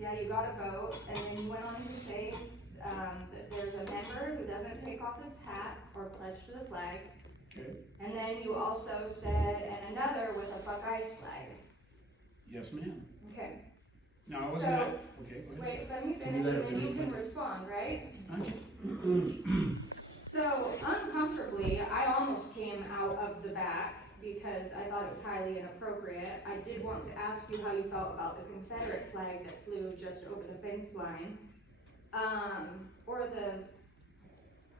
Yeah, you got a vote, and then you went on to say, that there's a member who doesn't take off his hat or pledge to the flag. Okay. And then you also said, and another with a Buckeyes flag. Yes, ma'am. Okay. No, I wasn't that. Okay, go ahead. Wait, let me finish and then you can respond, right? Okay. So, uncomfortably, I almost came out of the back because I thought it was highly inappropriate. I did want to ask you how you felt about the Confederate flag that flew just over the fence line. Or the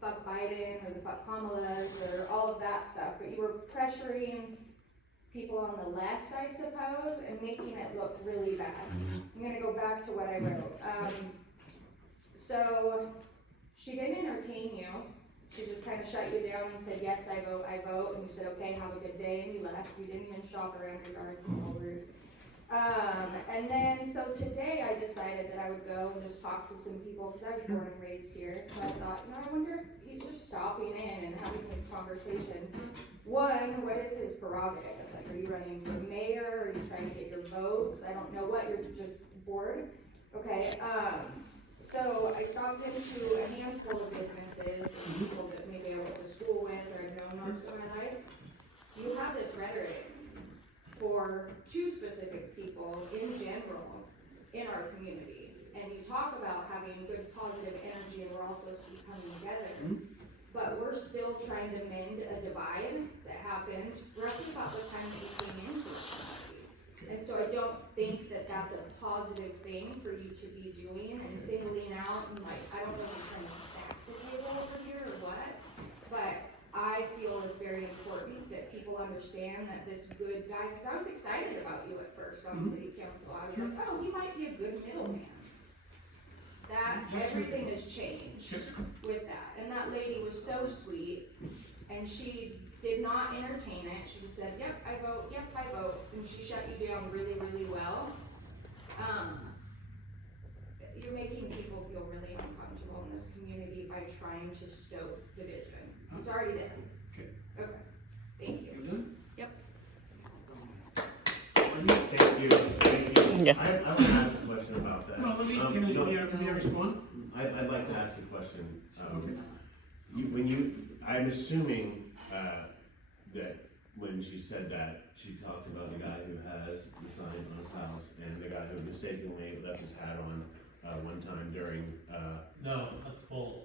Buck Biden or the Buck Kamalas or all of that stuff, but you were pressuring people on the left, I suppose, and making it look really bad. I'm gonna go back to what I wrote. So she didn't entertain you. She just kind of shut you down and said, yes, I vote, and you said, okay, have a good day, and you left. You didn't even shop around your guards and all rude. And then, so today I decided that I would go and just talk to some people, because I was born and raised here, so I thought, I wonder if he's just stopping in and having these conversations. One, what is his prerogative? Like, are you running for mayor? Are you trying to get your votes? I don't know what, you're just bored? Okay, so I stopped into a handful of businesses, people that maybe I went to school with or have known most of my life. You have this rhetoric for two specific people in general in our community. And you talk about having good positive energy and we're all supposed to be coming together. But we're still trying to mend a divide that happened roughly about the time that you came into the community. And so I don't think that that's a positive thing for you to be doing and singling out and like, I don't know if you're trying to stack the table over here or what, but I feel it's very important that people understand that this good guy, because I was excited about you at first on the city council. I was like, oh, he might be a good middleman. That, everything has changed with that. And that lady was so sweet, and she did not entertain it. She just said, yep, I vote, and she shut you down really, really well. You're making people feel really uncomfortable in this community by trying to stoke division. It's already there. Okay, thank you. You're done? Yep. Thank you. Yeah. I want to ask a question about that. Well, can I respond? I'd like to ask a question. Okay. I'm assuming that when she said that, she talked about the guy who has the sign on his house and the guy who mistakenly left his hat on one time during. No, that's full.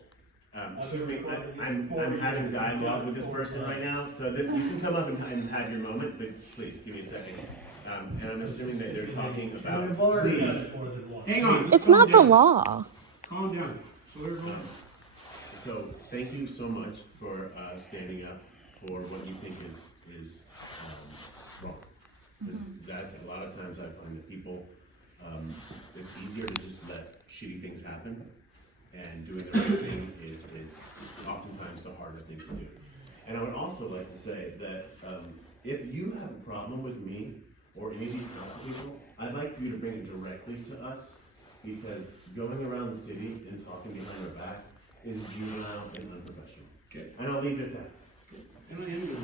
Excuse me, I'm having dialogue with this person right now, so that you can come up and have your moment, but please, give me a second. And I'm assuming that they're talking about, please. Hang on. It's not the law. Calm down. So everyone. So, thank you so much for standing up for what you think is wrong. Because that's, a lot of times I find that people, it's easier to just let shitty things happen, and doing the right thing is oftentimes the harder thing to do. And I would also like to say that if you have a problem with me or any of these council people, I'd like for you to bring it directly to us, because going around the city and talking behind our backs is juvenile and unprofessional. Okay. And I'll leave it at that. And I am going to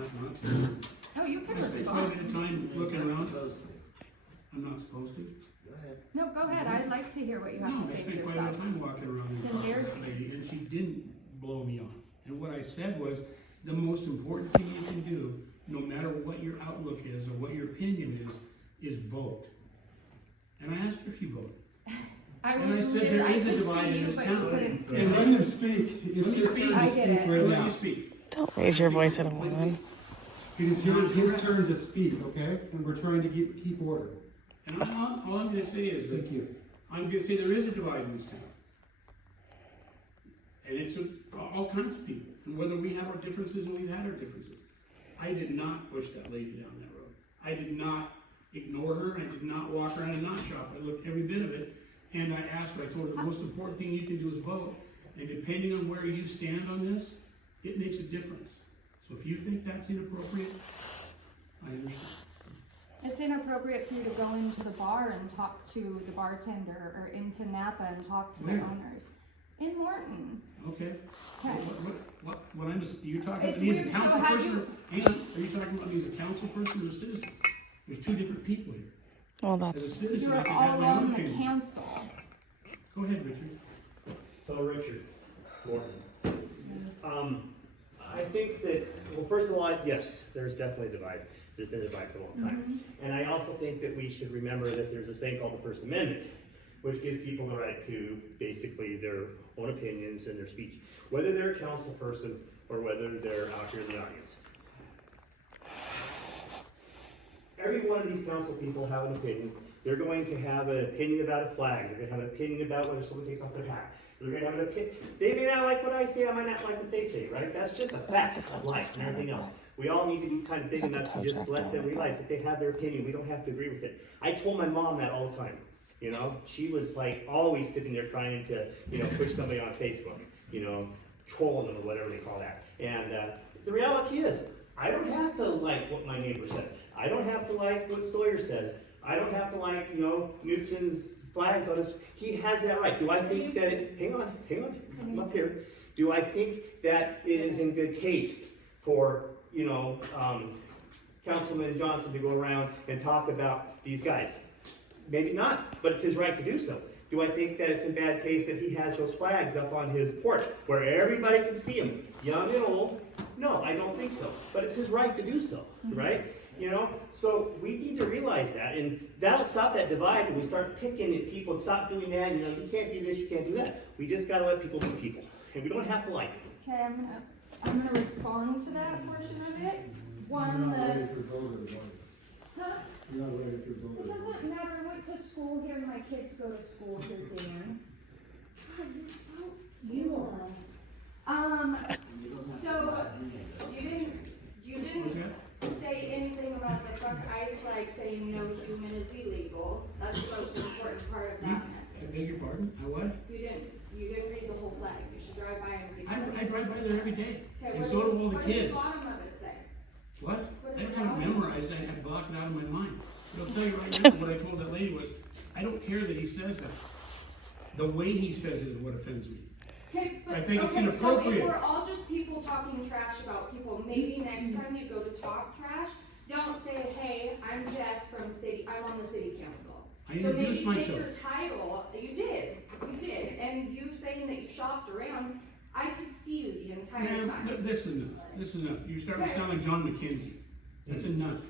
respond. Oh, you can I spent quite a respond. bit of time looking around. I'm not supposed to. No, go ahead. I'd like to hear what you have No, I to say for spent quite a yourself. bit of time walking around It's and talking to this embarrassing. lady, and she didn't blow me off. And what I said was, the most important thing you can do, no matter what your outlook is or what your opinion is vote. And I asked her if you voted. I And I was, said there I is a could divide see in you, this but you town. couldn't see. And Let him speak. It's Let me his speak. turn I to get speak it. right Let now. me speak. Don't raise your voice at a woman. It is his turn to speak, okay? And we're trying to keep order. And all I'm gonna say is that, Thank you. I'm gonna say there is a divide in this town. And it's all kinds of people, and whether we have our differences, and we've had our differences. I did not push that lady down that road. I did not ignore her, I did not walk around and not shop. I looked every bit of it, and I asked her, I told her, the most important thing you can do is vote. And depending on where you stand on this, it makes a difference. So if you think that's inappropriate, I understand. It's inappropriate for you to go into the bar and talk to the bartender or into Napa and talk to Where? the owners. In Morton. Okay. Okay. What I'm just, you're talking It's about me as a weird, so council have person, and are you talking about me as a council person or a citizen? There's two different people here. Well, As a that's, citizen, I You're can have all my own on the opinion. council. Go ahead, Richard. So Richard, Morton. I think that, well, first of all, yes, there's definitely a divide. There's been a divide for a long time. And I also think that we should remember that there's this thing called the First Amendment, which gives people the right to basically their own opinions and their speech, whether they're a council person or whether they're out here in the audience. Every one of these council people have an opinion. They're going to have an opinion about a flag. They're going to have an opinion about whether someone takes off their hat. They're going to have an opinion. They may not like what I say. I might not like what they say, right? That's just a fact of life and everything else. We all need to be kind of big enough to just let them realize that they have their opinion. We don't have to agree with it. I told my mom that all the time. You know, she was like always sitting there trying to, push somebody on Facebook, trolling them or whatever they call that. And the reality is, I don't have to like what my neighbor says. I don't have to like what Sawyer says. I don't have to like, Knutson's flags on his. He has that right. Do I think that it, hang on, I'm up here. Do I think that it is in good taste for, Councilman Johnson to go around and talk about these guys? Maybe not, but it's his right to do so. Do I think that it's in bad taste that he has those flags up on his porch where everybody can see them, young and old? No, I don't think so. But it's his right to do so, right? So we need to realize that, and that'll stop that divide when we start picking at people and stop doing that. You can't do this, you can't do that. We just gotta let people be people, and we don't have to like them. Okay, I'm gonna respond to that portion of it. One, the. Huh? It doesn't matter, I went to school here, my kids go to school here, Dan. God, you're so evil. So, you didn't say anything about the fuck ice flag saying no human is illegal. That's the most important part of that I message. beg your pardon? I what? You didn't read the whole flag, you should drive by and read I it. drive by there every day, Okay, and so do all the what does kids. the bottom of it say? What? What I is don't have it that? memorized, I have to block it out of my mind. But I'll tell you right now, what I told that lady was, I don't care that he says that. The way he says it is what offends me. Okay, but, I think it's okay, so inappropriate. if we're all just people talking trash about people, maybe next time you go to talk trash, don't say, hey, I'm Jeff from city, I'm on the city council. I So maybe introduced take myself. your title, you did, and you saying that you shopped around, I could see you the entire Ma'am, time. this is enough. You start to sound like John McKenzie. That's enough.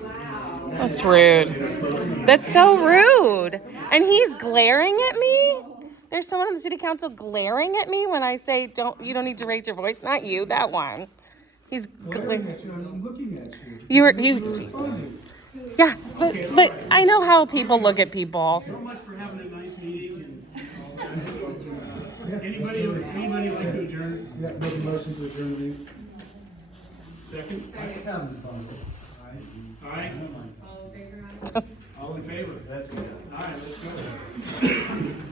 Wow. that's rude. That's so rude. And he's glaring at me? There's someone on the city council glaring at me when I say, you don't need to raise your voice. Not you, that one. He's Glaring at you, I'm looking at you. You You're responding. yeah, but I know how people look at people. So much for having a nice meeting and all that. Anybody like to adjourn? Yeah, make a motion to adjourn the meeting. Second? Aye? All in favor? That's good. All right, let's go.